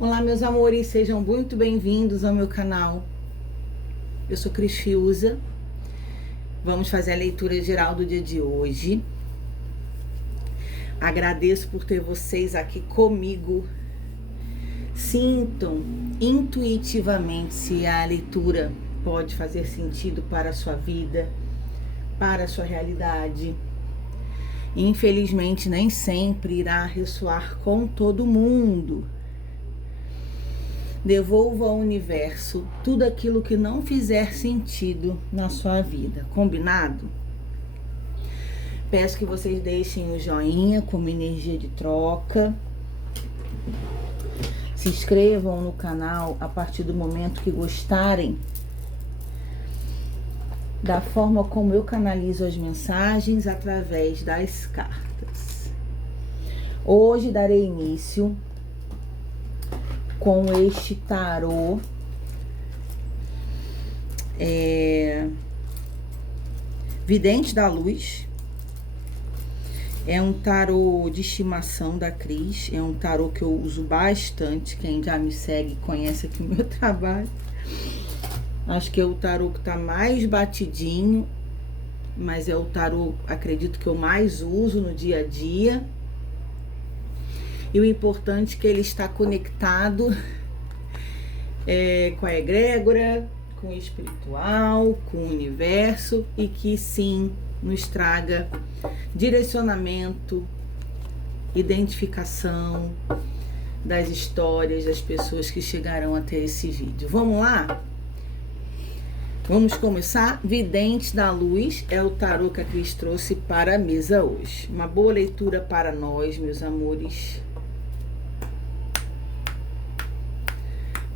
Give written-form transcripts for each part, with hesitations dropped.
Olá, meus amores, sejam muito bem-vindos ao meu canal. Eu sou Cris Fiuza. Vamos fazer a leitura geral do dia de hoje. Agradeço por ter vocês aqui comigo. Sintam intuitivamente se a leitura pode fazer sentido para a sua vida, para a sua realidade. Infelizmente, nem sempre irá ressoar com todo mundo. Devolva ao universo tudo aquilo que não fizer sentido na sua vida, combinado? Peço que vocês deixem o joinha como energia de troca. Se inscrevam no canal a partir do momento que gostarem da forma como eu canalizo as mensagens através das cartas. Hoje darei início com este tarô Vidente da Luz. É um tarô de estimação da Cris, é um tarô que eu uso bastante. Quem já me segue conhece aqui o meu trabalho. Acho que é o tarô que tá mais batidinho, mas é o tarô, acredito, que eu mais uso no dia a dia. E o importante é que ele está conectado com a egrégora, com o espiritual, com o universo, e que sim, nos traga direcionamento, identificação das histórias das pessoas que chegarão até esse vídeo. Vamos lá? Vamos começar. Vidente da Luz é o tarô que a Cris trouxe para a mesa hoje. Uma boa leitura para nós, meus amores.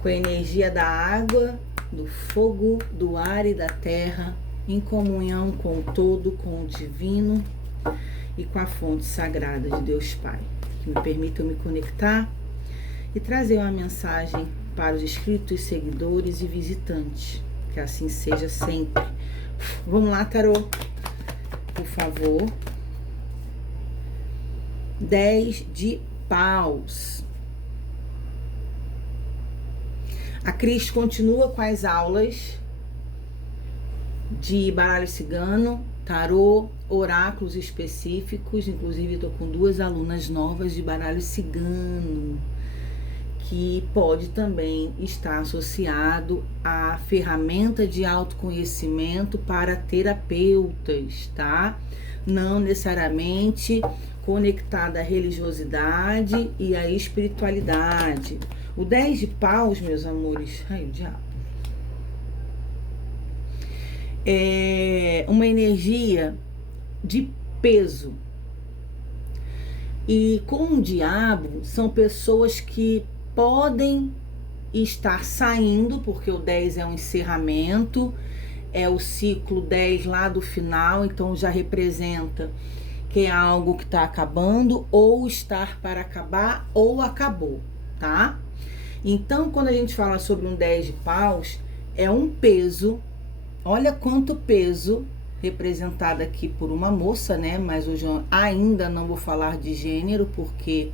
Com a energia da água, do fogo, do ar e da terra, em comunhão com o todo, com o divino e com a fonte sagrada de Deus Pai. Que me permitam me conectar e trazer uma mensagem para os inscritos, seguidores e visitantes. Que assim seja sempre. Vamos lá, tarô, por favor. 10 de paus. A Cris continua com as aulas de baralho cigano, tarô, oráculos específicos. Inclusive, estou com 2 alunas novas de baralho cigano, que pode também estar associado à ferramenta de autoconhecimento para terapeutas, tá? Não necessariamente conectada à religiosidade e à espiritualidade. O 10 de paus, meus amores, ai, o diabo, é uma energia de peso. E com o diabo, são pessoas que podem estar saindo, porque o 10 é um encerramento, é o ciclo 10 lá do final, então já representa que é algo que está acabando, ou estar para acabar, ou acabou, tá? Então, quando a gente fala sobre um 10 de paus, é um peso. Olha quanto peso representado aqui por uma moça, né? Mas hoje eu ainda não vou falar de gênero, porque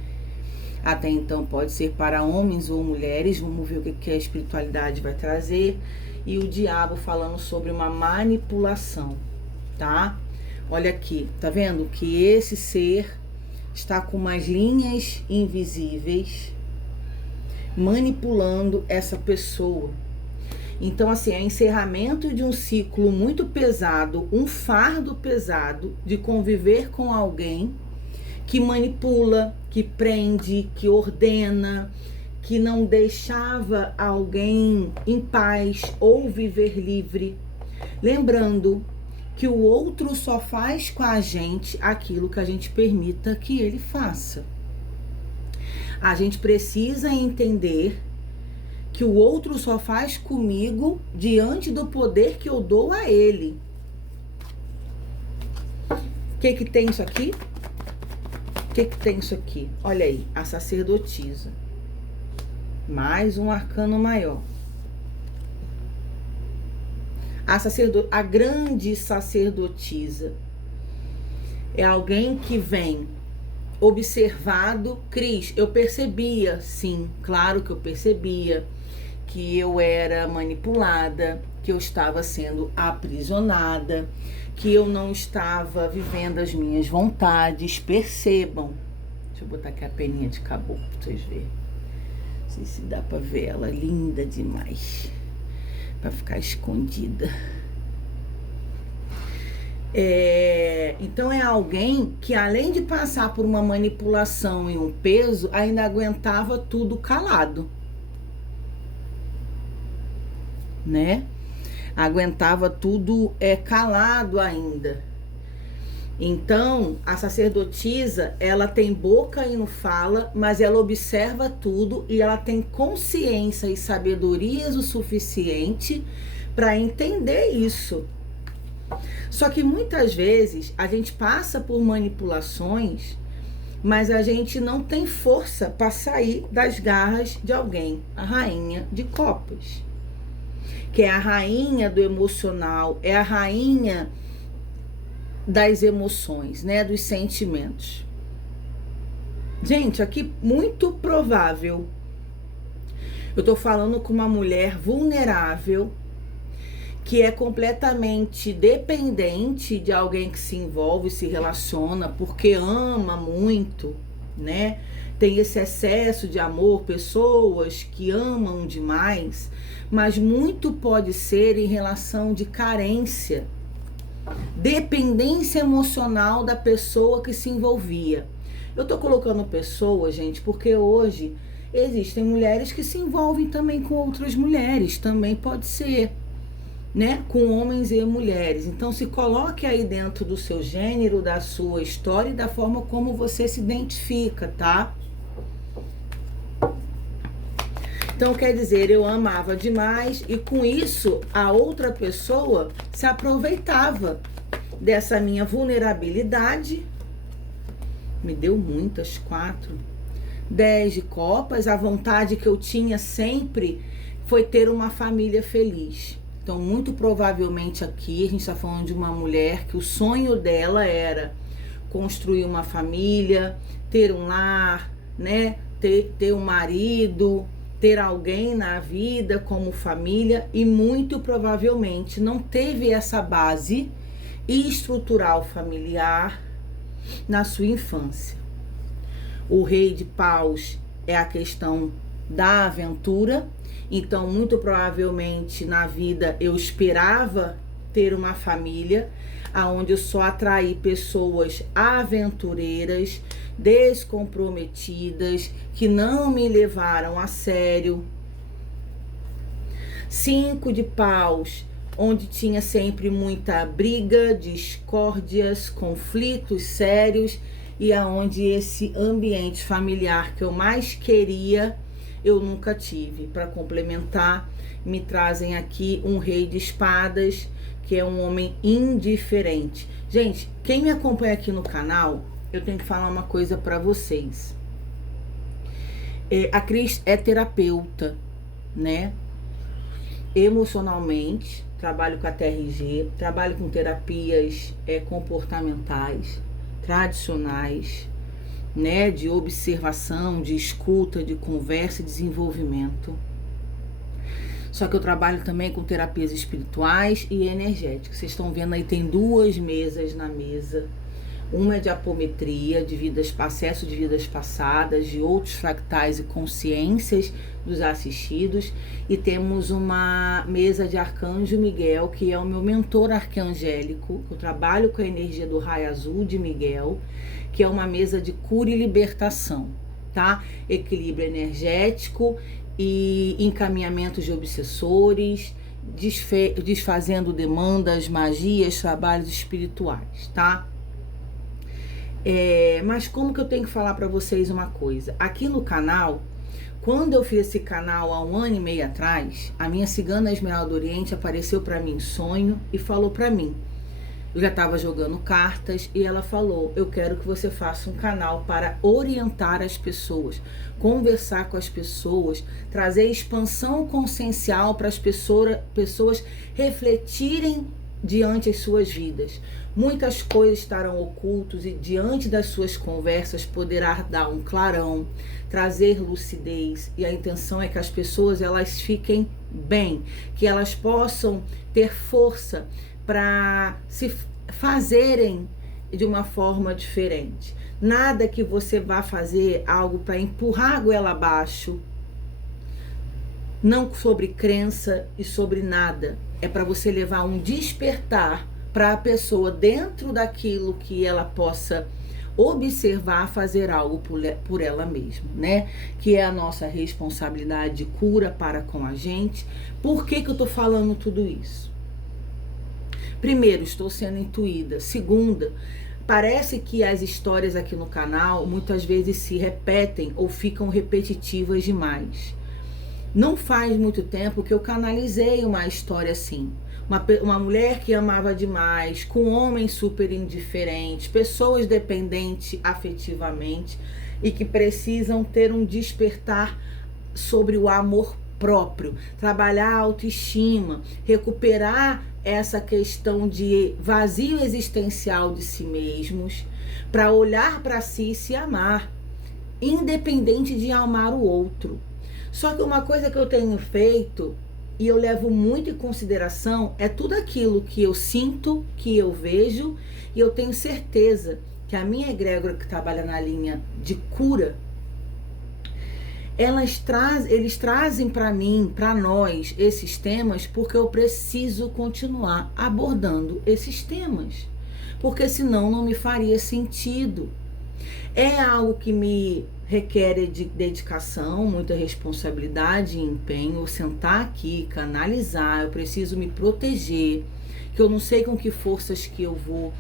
até então pode ser para homens ou mulheres. Vamos ver o que a espiritualidade vai trazer. E o diabo falando sobre uma manipulação, tá? Olha aqui, tá vendo que esse ser está com umas linhas invisíveis manipulando essa pessoa. Então, assim, é encerramento de um ciclo muito pesado, um fardo pesado de conviver com alguém que manipula, que prende, que ordena, que não deixava alguém em paz ou viver livre. Lembrando que o outro só faz com a gente aquilo que a gente permita que ele faça. A gente precisa entender que o outro só faz comigo diante do poder que eu dou a ele. O que tem isso aqui? O que tem isso aqui? Olha aí, a sacerdotisa. Mais um arcano maior. A grande sacerdotisa é alguém que vem observado. Cris, eu percebia, sim, claro que eu percebia que eu era manipulada, que eu estava sendo aprisionada, que eu não estava vivendo as minhas vontades. Percebam. Deixa eu botar aqui a peninha de caboclo pra vocês verem. Não sei se dá pra ver ela, linda demais, pra ficar escondida. Então é alguém que, além de passar por uma manipulação e um peso, ainda aguentava tudo calado, né? Aguentava tudo calado ainda. Então, a sacerdotisa, ela tem boca e não fala, mas ela observa tudo e ela tem consciência e sabedoria o suficiente para entender isso. Só que muitas vezes a gente passa por manipulações, mas a gente não tem força para sair das garras de alguém. A rainha de copas, que é a rainha do emocional, é a rainha das emoções, né, dos sentimentos. Gente, aqui muito provável, eu tô falando com uma mulher vulnerável, que é completamente dependente de alguém que se envolve, se relaciona, porque ama muito, né? Tem esse excesso de amor, pessoas que amam demais, mas muito pode ser em relação de carência, dependência emocional da pessoa que se envolvia. Eu tô colocando pessoa, gente, porque hoje existem mulheres que se envolvem também com outras mulheres, também pode ser, né, com homens e mulheres. Então se coloque aí dentro do seu gênero, da sua história e da forma como você se identifica, tá? Então quer dizer, eu amava demais e com isso a outra pessoa se aproveitava dessa minha vulnerabilidade. Me deu muitas, 4. 10 de copas, a vontade que eu tinha sempre foi ter uma família feliz. Então, muito provavelmente aqui, a gente está falando de uma mulher que o sonho dela era construir uma família, ter um lar, né? Ter um marido, ter alguém na vida como família, e muito provavelmente não teve essa base estrutural familiar na sua infância. O rei de paus é a questão da aventura. Então, muito provavelmente na vida eu esperava ter uma família aonde eu só atraí pessoas aventureiras, descomprometidas, que não me levaram a sério. 5 de paus, onde tinha sempre muita briga, discórdias, conflitos sérios, e aonde esse ambiente familiar que eu mais queria, eu nunca tive. Para complementar, me trazem aqui um rei de espadas, que é um homem indiferente. Gente, quem me acompanha aqui no canal, eu tenho que falar uma coisa para vocês. A Cris é terapeuta, né? Emocionalmente, trabalho com a TRG, trabalho com terapias comportamentais, tradicionais, né, de observação, de escuta, de conversa e desenvolvimento. Só que eu trabalho também com terapias espirituais e energéticas. Vocês estão vendo aí, tem 2 mesas na mesa. Uma é de apometria, de vidas, acesso de vidas passadas, de outros fractais e consciências dos assistidos. E temos uma mesa de Arcanjo Miguel, que é o meu mentor arcangélico. Eu trabalho com a energia do raio azul de Miguel, que é uma mesa de cura e libertação, tá? Equilíbrio energético e encaminhamento de obsessores, desfazendo demandas, magias, trabalhos espirituais, tá? Mas como que eu tenho que falar para vocês uma coisa? Aqui no canal, quando eu fiz esse canal há 1 ano e meio atrás, a minha cigana Esmeralda Oriente apareceu para mim em sonho e falou para mim. Eu já estava jogando cartas e ela falou: eu quero que você faça um canal para orientar as pessoas, conversar com as pessoas, trazer expansão consciencial para as pessoas refletirem diante as suas vidas. Muitas coisas estarão ocultas e diante das suas conversas poderá dar um clarão, trazer lucidez, e a intenção é que as pessoas elas fiquem bem, que elas possam ter força para se fazerem de uma forma diferente. Nada que você vá fazer algo para empurrar a goela abaixo, não sobre crença e sobre nada. É para você levar um despertar para a pessoa dentro daquilo que ela possa observar, fazer algo por ela mesma, né? Que é a nossa responsabilidade de cura para com a gente. Por que eu tô falando tudo isso? Primeiro, estou sendo intuída. Segunda, parece que as histórias aqui no canal muitas vezes se repetem ou ficam repetitivas demais. Não faz muito tempo que eu canalizei uma história assim. Uma mulher que amava demais, com homens super indiferentes, pessoas dependentes afetivamente e que precisam ter um despertar sobre o amor próprio, trabalhar a autoestima, recuperar essa questão de vazio existencial de si mesmos, para olhar para si e se amar, independente de amar o outro. Só que uma coisa que eu tenho feito e eu levo muito em consideração é tudo aquilo que eu sinto, que eu vejo, e eu tenho certeza que a minha egrégora que trabalha na linha de cura, eles trazem para mim, para nós, esses temas, porque eu preciso continuar abordando esses temas, porque senão não me faria sentido. É algo que me requer de dedicação, muita responsabilidade e empenho. Sentar aqui, canalizar, eu preciso me proteger, que eu não sei com que forças que eu vou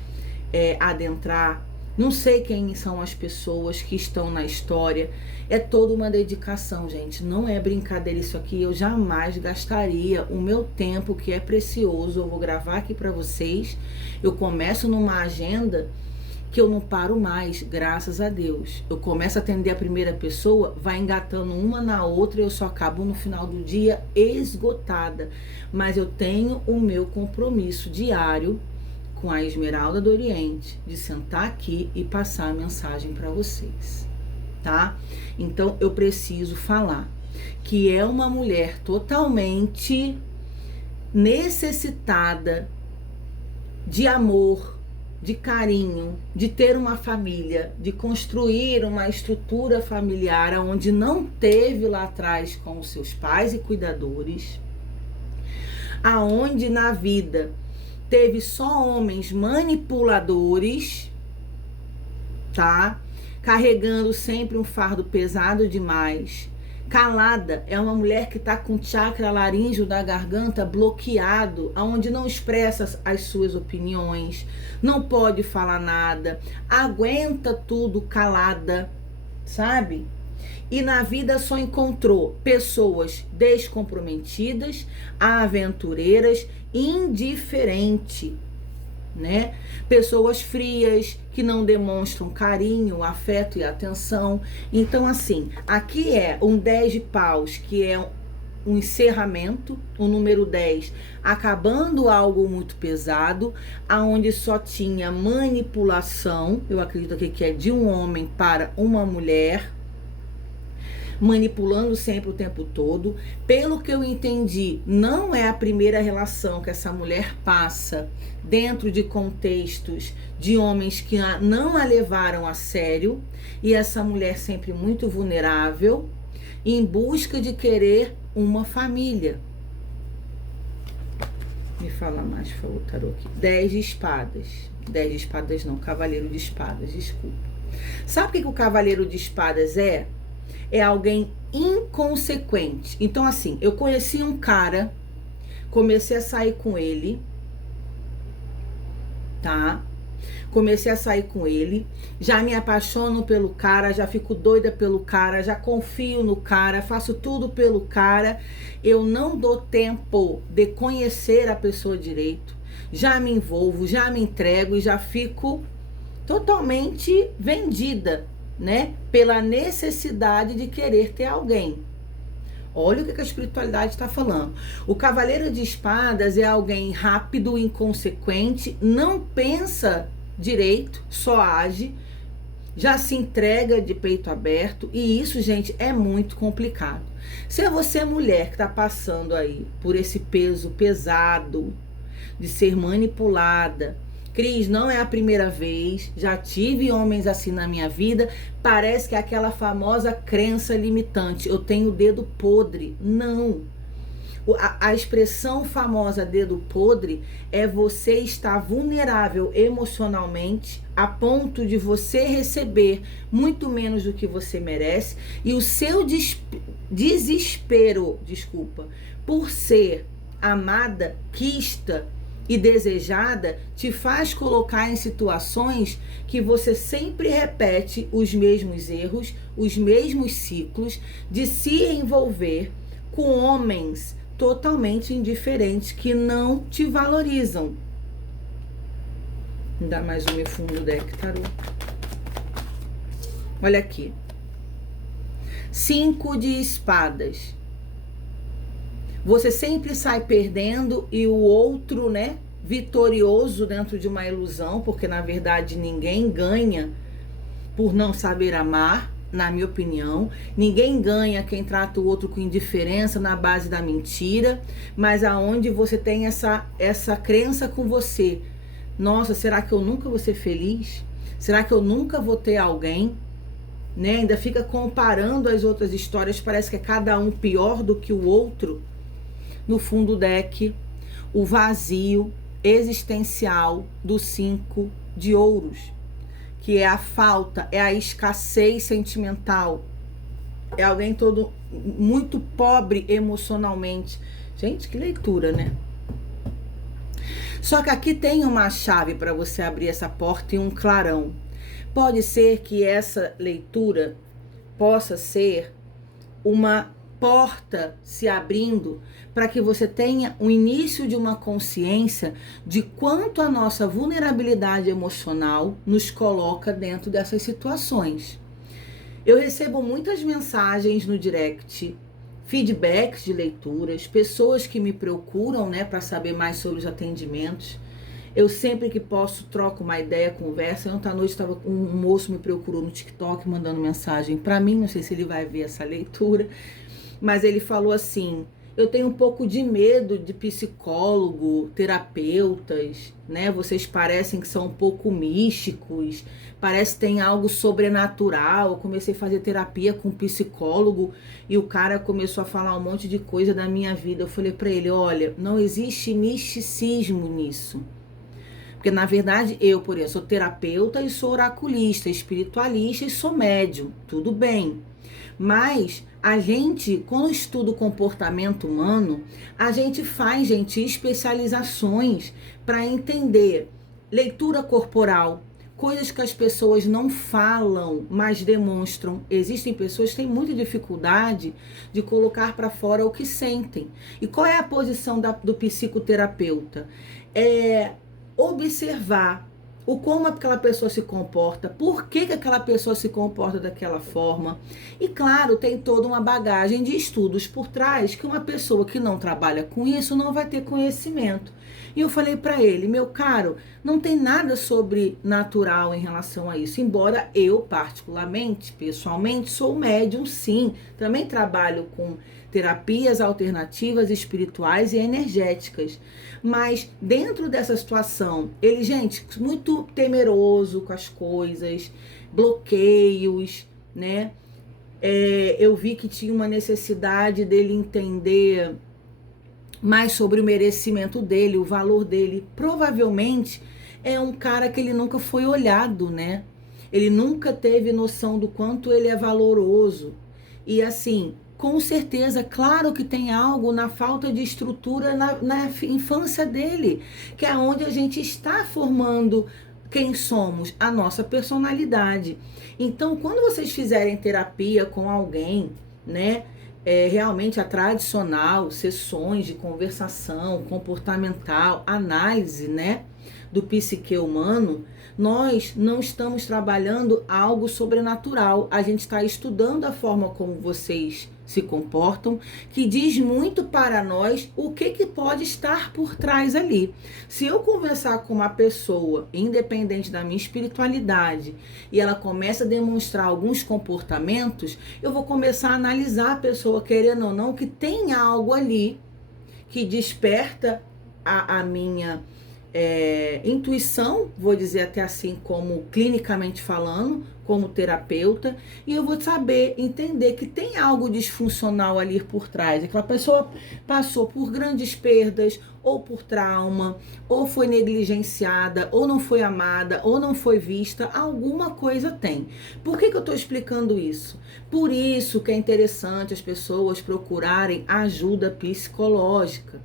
adentrar, não sei quem são as pessoas que estão na história. É toda uma dedicação, gente, não é brincadeira isso aqui. Eu jamais gastaria o meu tempo, que é precioso. Eu vou gravar aqui para vocês, eu começo numa agenda que eu não paro mais, graças a Deus. Eu começo a atender a primeira pessoa, vai engatando uma na outra e eu só acabo no final do dia esgotada. Mas eu tenho o meu compromisso diário com a Esmeralda do Oriente, de sentar aqui e passar a mensagem para vocês, tá? Então eu preciso falar que é uma mulher totalmente necessitada de amor, de carinho, de ter uma família, de construir uma estrutura familiar onde não teve lá atrás com os seus pais e cuidadores, aonde na vida teve só homens manipuladores, tá? Carregando sempre um fardo pesado demais. Calada, é uma mulher que está com o chakra laríngeo da garganta bloqueado, onde não expressa as suas opiniões, não pode falar nada, aguenta tudo calada, sabe? E na vida só encontrou pessoas descomprometidas, aventureiras, indiferentes, né? Pessoas frias, que não demonstram carinho, afeto e atenção. Então, assim, aqui é um 10 de paus, que é um encerramento, o número 10, acabando algo muito pesado, aonde só tinha manipulação, eu acredito aqui que é de um homem para uma mulher, manipulando sempre o tempo todo. Pelo que eu entendi, não é a primeira relação que essa mulher passa dentro de contextos de homens que não a levaram a sério, e essa mulher sempre muito vulnerável, em busca de querer uma família. Me fala mais, por favor, tarô aqui. 10 de espadas. 10 de espadas não, cavaleiro de espadas, desculpa. Sabe o que o cavaleiro de espadas é? É alguém inconsequente. Então, assim, eu conheci um cara, comecei a sair com ele, tá? Comecei a sair com ele, já me apaixono pelo cara, já fico doida pelo cara, já confio no cara, faço tudo pelo cara. Eu não dou tempo de conhecer a pessoa direito, já me envolvo, já me entrego e já fico totalmente vendida, né? Pela necessidade de querer ter alguém. Olha o que a espiritualidade está falando. O cavaleiro de espadas é alguém rápido, inconsequente, não pensa direito, só age, já se entrega de peito aberto, e isso, gente, é muito complicado. Se é você, mulher, que está passando aí por esse peso pesado de ser manipulada, Cris, não é a primeira vez, já tive homens assim na minha vida, parece que é aquela famosa crença limitante, eu tenho o dedo podre. Não. A expressão famosa dedo podre é você estar vulnerável emocionalmente a ponto de você receber muito menos do que você merece, e o seu desespero, por ser amada, quista e desejada te faz colocar em situações que você sempre repete os mesmos erros, os mesmos ciclos de se envolver com homens totalmente indiferentes que não te valorizam. Vou dar mais um fundo deck, tarô. Olha aqui. 5 de espadas. Você sempre sai perdendo e o outro, né, vitorioso dentro de uma ilusão, porque na verdade ninguém ganha por não saber amar. Na minha opinião, ninguém ganha quem trata o outro com indiferença na base da mentira, mas aonde você tem essa crença com você. Nossa, será que eu nunca vou ser feliz? Será que eu nunca vou ter alguém? Né? Ainda fica comparando as outras histórias, parece que é cada um pior do que o outro. No fundo do deck, o vazio existencial do 5 de ouros, que é a falta, é a escassez sentimental, é alguém todo muito pobre emocionalmente. Gente, que leitura, né? Só que aqui tem uma chave para você abrir essa porta e um clarão. Pode ser que essa leitura possa ser uma porta se abrindo para que você tenha o início de uma consciência de quanto a nossa vulnerabilidade emocional nos coloca dentro dessas situações. Eu recebo muitas mensagens no direct, feedbacks de leituras, pessoas que me procuram, né, para saber mais sobre os atendimentos. Eu sempre que posso troco uma ideia, conversa. Ontem à noite um moço me procurou no TikTok mandando mensagem para mim, não sei se ele vai ver essa leitura, mas ele falou assim: eu tenho um pouco de medo de psicólogo, terapeutas, né? Vocês parecem que são um pouco místicos, parece que tem algo sobrenatural. Eu comecei a fazer terapia com um psicólogo e o cara começou a falar um monte de coisa da minha vida. Eu falei para ele: olha, não existe misticismo nisso. Porque, na verdade, eu, por exemplo, sou terapeuta e sou oraculista, espiritualista e sou médium. Tudo bem. Mas a gente, quando estuda o comportamento humano, a gente faz, gente, especializações para entender leitura corporal, coisas que as pessoas não falam, mas demonstram. Existem pessoas que têm muita dificuldade de colocar para fora o que sentem. E qual é a posição do psicoterapeuta? É observar como aquela pessoa se comporta, por que aquela pessoa se comporta daquela forma. E claro, tem toda uma bagagem de estudos por trás que uma pessoa que não trabalha com isso não vai ter conhecimento. E eu falei para ele: meu caro, não tem nada sobrenatural em relação a isso, embora eu particularmente, pessoalmente, sou médium, sim, também trabalho com terapias alternativas, espirituais e energéticas. Mas dentro dessa situação, ele, gente, muito temeroso com as coisas, bloqueios, né? Eu vi que tinha uma necessidade dele entender mais sobre o merecimento dele, o valor dele. Provavelmente é um cara que ele nunca foi olhado, né? Ele nunca teve noção do quanto ele é valoroso. E assim, com certeza, claro que tem algo na falta de estrutura na infância dele, que é onde a gente está formando quem somos, a nossa personalidade. Então, quando vocês fizerem terapia com alguém, né, realmente a tradicional, sessões de conversação comportamental, análise, né, do psique humano, nós não estamos trabalhando algo sobrenatural. A gente está estudando a forma como vocês se comportam, que diz muito para nós o que pode estar por trás ali. Se eu conversar com uma pessoa, independente da minha espiritualidade, e ela começa a demonstrar alguns comportamentos, eu vou começar a analisar a pessoa, querendo ou não, que tem algo ali que desperta a minha intuição, vou dizer até assim, como clinicamente falando, como terapeuta, e eu vou saber entender que tem algo disfuncional ali por trás. Aquela pessoa passou por grandes perdas, ou por trauma, ou foi negligenciada, ou não foi amada, ou não foi vista, alguma coisa tem. Por que eu estou explicando isso? Por isso que é interessante as pessoas procurarem ajuda psicológica.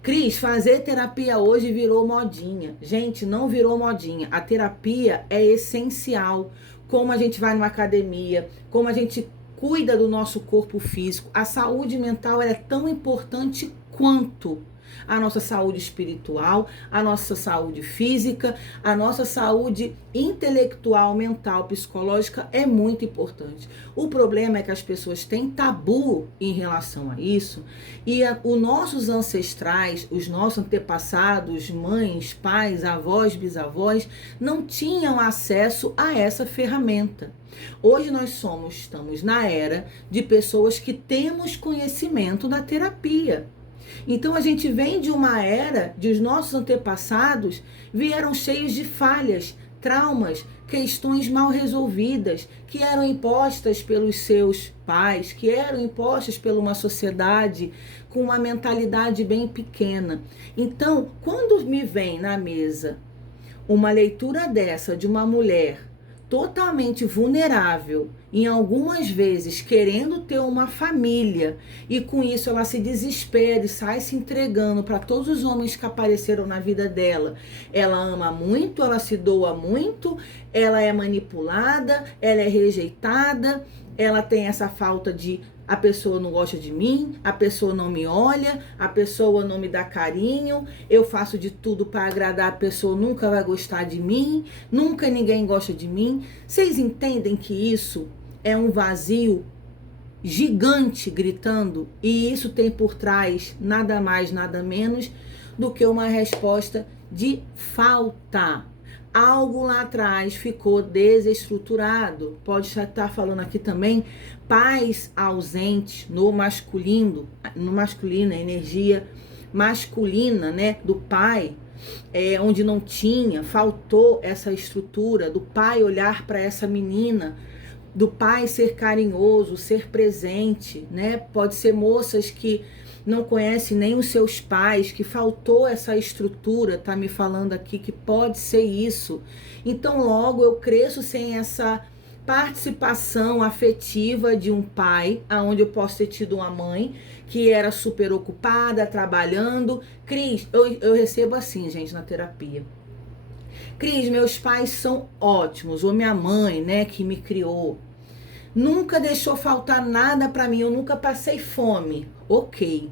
Cris, fazer terapia hoje virou modinha. Gente, não virou modinha. A terapia é essencial. Como a gente vai numa academia, como a gente cuida do nosso corpo físico. A saúde mental é tão importante quanto a nossa saúde espiritual, a nossa saúde física, a nossa saúde intelectual, mental, psicológica é muito importante. O problema é que as pessoas têm tabu em relação a isso e os nossos ancestrais, os nossos antepassados, mães, pais, avós, bisavós, não tinham acesso a essa ferramenta. Hoje nós estamos na era de pessoas que temos conhecimento da terapia. Então a gente vem de uma era de os nossos antepassados vieram cheios de falhas, traumas, questões mal resolvidas, que eram impostas pelos seus pais, que eram impostas por uma sociedade com uma mentalidade bem pequena. Então, quando me vem na mesa uma leitura dessa de uma mulher totalmente vulnerável, em algumas vezes querendo ter uma família, e com isso ela se desespera e sai se entregando para todos os homens que apareceram na vida dela. Ela ama muito, ela se doa muito, ela é manipulada, ela é rejeitada, ela tem essa falta de a pessoa não gosta de mim, a pessoa não me olha, a pessoa não me dá carinho, eu faço de tudo para agradar, a pessoa nunca vai gostar de mim, nunca ninguém gosta de mim. Vocês entendem que isso é um vazio gigante gritando? E isso tem por trás nada mais, nada menos do que uma resposta de falta. Algo lá atrás ficou desestruturado. Pode estar falando aqui também pais ausentes no masculino, a energia masculina, né, do pai, onde não tinha, faltou essa estrutura do pai olhar para essa menina, do pai ser carinhoso, ser presente, né? Pode ser moças que não conhece nem os seus pais, que faltou essa estrutura, tá me falando aqui que pode ser isso. Então logo eu cresço sem essa participação afetiva de um pai, aonde eu posso ter tido uma mãe que era super ocupada, trabalhando. Cris, eu recebo assim, gente, na terapia. Cris, meus pais são ótimos, ou minha mãe, né, que me criou, nunca deixou faltar nada para mim, eu nunca passei fome. Ok.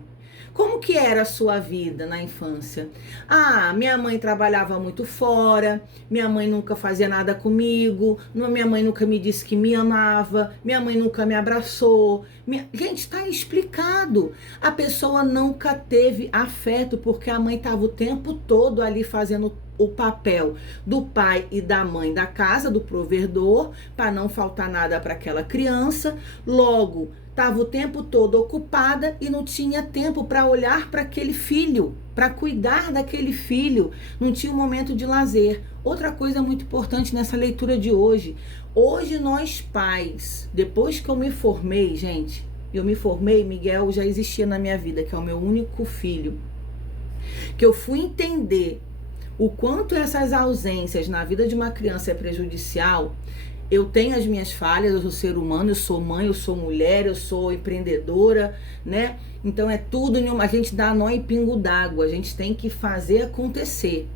Como que era a sua vida na infância? Ah, minha mãe trabalhava muito fora, minha mãe nunca fazia nada comigo, minha mãe nunca me disse que me amava, minha mãe nunca me abraçou. Gente, está explicado. A pessoa nunca teve afeto porque a mãe estava o tempo todo ali fazendo o papel do pai e da mãe da casa, do provedor, para não faltar nada para aquela criança. Logo, estava o tempo todo ocupada e não tinha tempo para olhar para aquele filho, para cuidar daquele filho, não tinha um momento de lazer. Outra coisa muito importante nessa leitura de hoje, nós pais, depois que eu me formei, gente, Miguel já existia na minha vida, que é o meu único filho, que eu fui entender o quanto essas ausências na vida de uma criança é prejudicial. Eu tenho as minhas falhas, eu sou ser humano, eu sou mãe, eu sou mulher, eu sou empreendedora, né? Então é tudo, a gente dá nó em pingo d'água, a gente tem que fazer acontecer.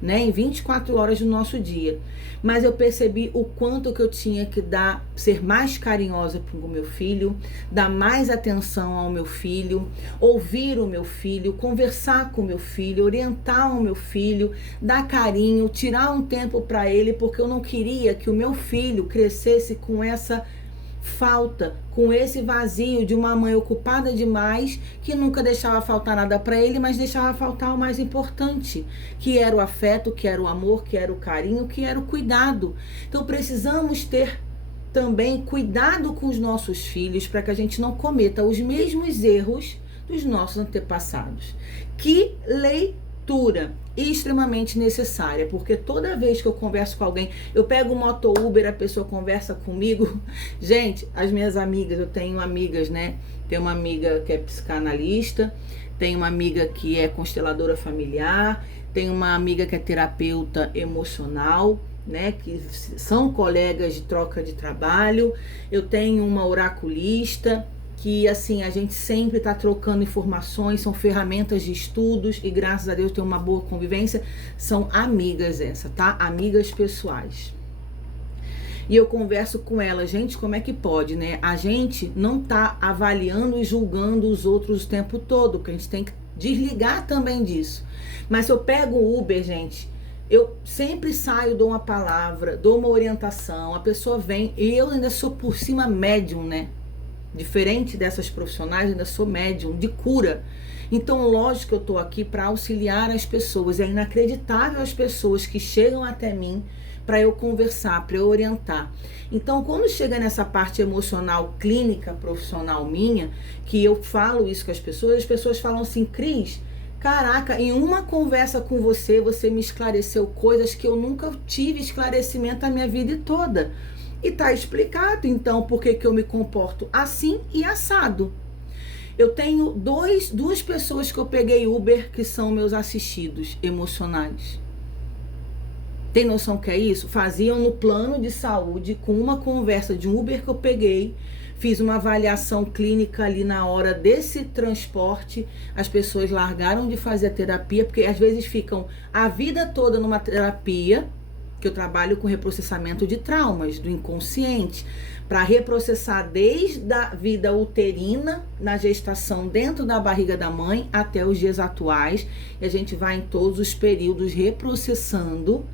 né, em 24 horas do nosso dia. Mas eu percebi o quanto que eu tinha que ser mais carinhosa com o meu filho, dar mais atenção ao meu filho, ouvir o meu filho, conversar com o meu filho, orientar o meu filho, dar carinho, tirar um tempo para ele, porque eu não queria que o meu filho crescesse com essa falta, com esse vazio de uma mãe ocupada demais, que nunca deixava faltar nada para ele, mas deixava faltar o mais importante, que era o afeto, que era o amor, que era o carinho, que era o cuidado. Então precisamos ter também cuidado com os nossos filhos para que a gente não cometa os mesmos erros dos nossos antepassados. Que leitura extremamente necessária, porque toda vez que eu converso com alguém, eu pego o moto Uber, a pessoa conversa comigo. Gente, as minhas amigas, eu tenho amigas, né? Tem uma amiga que é psicanalista, tem uma amiga que é consteladora familiar, tem uma amiga que é terapeuta emocional, né, que são colegas de troca de trabalho. Eu tenho uma oraculista, que assim, a gente sempre está trocando informações, são ferramentas de estudos e graças a Deus tem uma boa convivência. São amigas essa, tá? Amigas pessoais. E eu converso com ela, gente, como é que pode, né? A gente não tá avaliando e julgando os outros o tempo todo, porque a gente tem que desligar também disso. Mas se eu pego o Uber, gente, eu sempre saio, dou uma palavra, dou uma orientação, a pessoa vem, e eu ainda sou por cima médium, né? Diferente dessas profissionais, eu ainda sou médium de cura. Então, lógico que eu tô aqui para auxiliar as pessoas. É inacreditável as pessoas que chegam até mim para eu conversar, para eu orientar. Então, quando chega nessa parte emocional, clínica, profissional minha, que eu falo isso com as pessoas falam assim: Cris, caraca, em uma conversa com você, você me esclareceu coisas que eu nunca tive esclarecimento a minha vida toda. E tá explicado, então, por que eu me comporto assim e assado. Eu tenho duas pessoas que eu peguei Uber que são meus assistidos emocionais. Tem noção que é isso? Faziam no plano de saúde, com uma conversa de um Uber que eu peguei, fiz uma avaliação clínica ali na hora desse transporte, as pessoas largaram de fazer a terapia, porque às vezes ficam a vida toda numa terapia, que eu trabalho com reprocessamento de traumas do inconsciente, para reprocessar desde a vida uterina, na gestação dentro da barriga da mãe, até os dias atuais, e a gente vai em todos os períodos reprocessando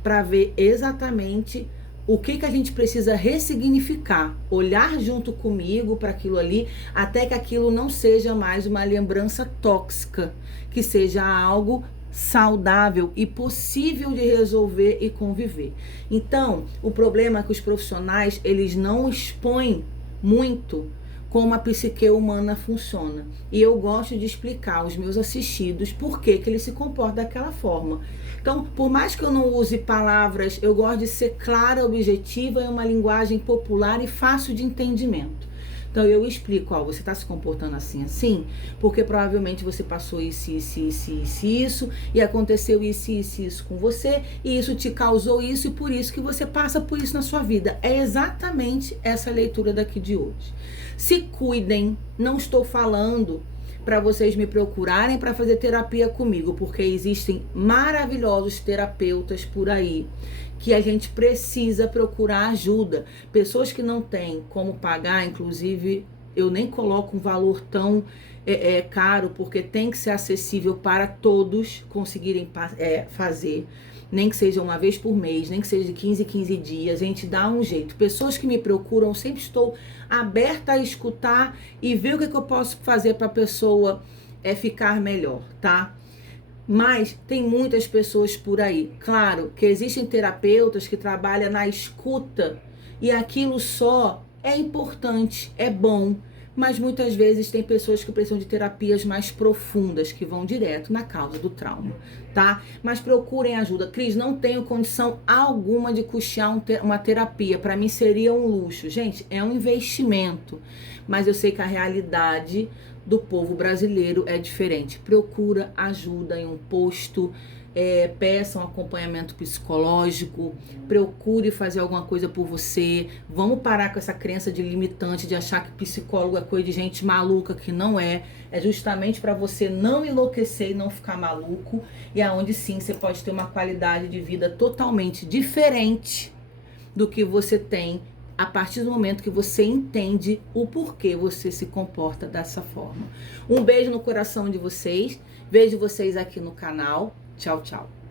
para ver exatamente o que a gente precisa ressignificar, olhar junto comigo para aquilo ali, até que aquilo não seja mais uma lembrança tóxica, que seja algo saudável e possível de resolver e conviver. Então, o problema é que os profissionais, eles não expõem muito como a psique humana funciona. E eu gosto de explicar aos meus assistidos por que eles se comportam daquela forma. Então, por mais que eu não use palavras, eu gosto de ser clara, objetiva, em uma linguagem popular e fácil de entendimento. Então eu explico, ó, você está se comportando assim, porque provavelmente você passou isso, e aconteceu isso com você, e isso te causou isso, e por isso que você passa por isso na sua vida. É exatamente essa leitura daqui de hoje. Se cuidem, não estou falando para vocês me procurarem para fazer terapia comigo, porque existem maravilhosos terapeutas por aí, que a gente precisa procurar ajuda. Pessoas que não têm como pagar, inclusive eu nem coloco um valor tão caro, porque tem que ser acessível para todos conseguirem fazer. Nem que seja uma vez por mês, nem que seja de 15 em 15 dias, a gente dá um jeito. Pessoas que me procuram, eu sempre estou aberta a escutar e ver o que eu posso fazer para a pessoa ficar melhor, tá? Mas tem muitas pessoas por aí. Claro que existem terapeutas que trabalham na escuta e aquilo só é importante, é bom. Mas muitas vezes tem pessoas que precisam de terapias mais profundas, que vão direto na causa do trauma, tá? Mas procurem ajuda. Cris, não tenho condição alguma de custear uma terapia. Para mim seria um luxo. Gente, é um investimento. Mas eu sei que a realidade do povo brasileiro é diferente. Procura ajuda em um posto, peça um acompanhamento psicológico, procure fazer alguma coisa por você. Vamos parar com essa crença de limitante, de achar que psicólogo é coisa de gente maluca, que não é. É justamente para você não enlouquecer e não ficar maluco, e aonde sim você pode ter uma qualidade de vida totalmente diferente do que você tem a partir do momento que você entende o porquê você se comporta dessa forma. Um beijo no coração de vocês. Vejo vocês aqui no canal. Tchau, tchau.